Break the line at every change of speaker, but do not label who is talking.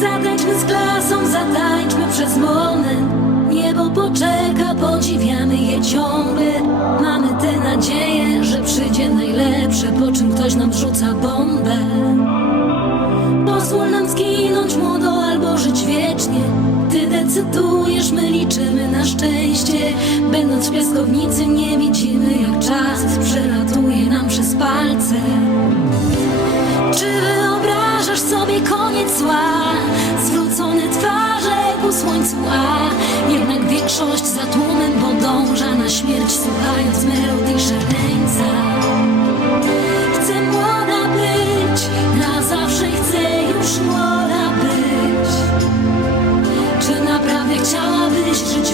Zatańczmy z klasą, zatańczmy przez moment Niebo poczeka, podziwiamy je ciągle. Mamy tę nadzieję, że przyjdzie najlepsze Po czym ktoś nam rzuca bombę. Pozwól nam zginąć młodo albo żyć wiecznie. Ty decydujesz, my liczymy na szczęście. Będąc w piaskownicy nie widzimy jak czas Przelatuje nam przez palce. Czy słońcu, a Jednak większość za tłumem podąża na śmierć Słuchając melodii szaleńca Chcę młoda być, na zawsze chcę już młoda być. Czy naprawdę chciałabyś żyć